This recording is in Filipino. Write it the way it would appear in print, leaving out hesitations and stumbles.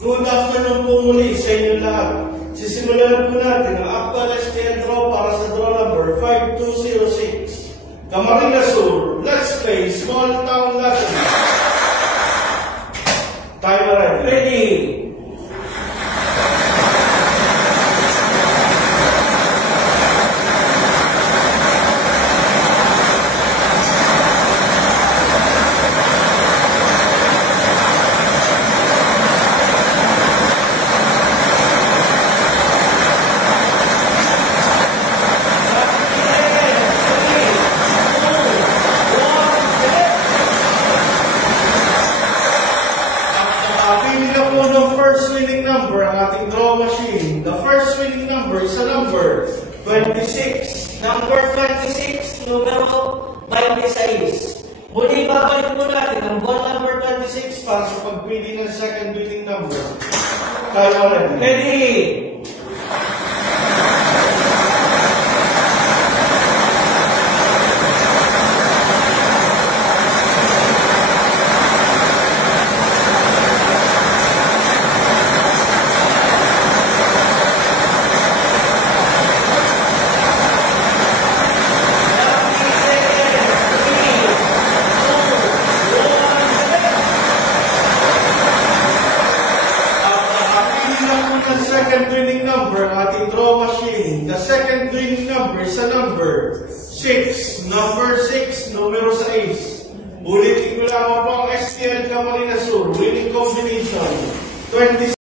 Good afternoon po muli sa inyo lahat. Sisimulan po natin ang actual STL draw para sa draw number 5206. Camarines Sur, let's play Small Town Lottery. Timer ready. Ready. First winning number ang ating draw machine. The first winning number is a number 26. Number 26, numero 26. Muli babalik po natin ang ball number 26 para sa pagpili ng second winning number. Tayo ready. Ready. Second winning number ang ating draw machine. The second winning number is a number 6. Number 6, numero 6. Ulitin ko lamang po ang STL Camarines Sur winning combination 26.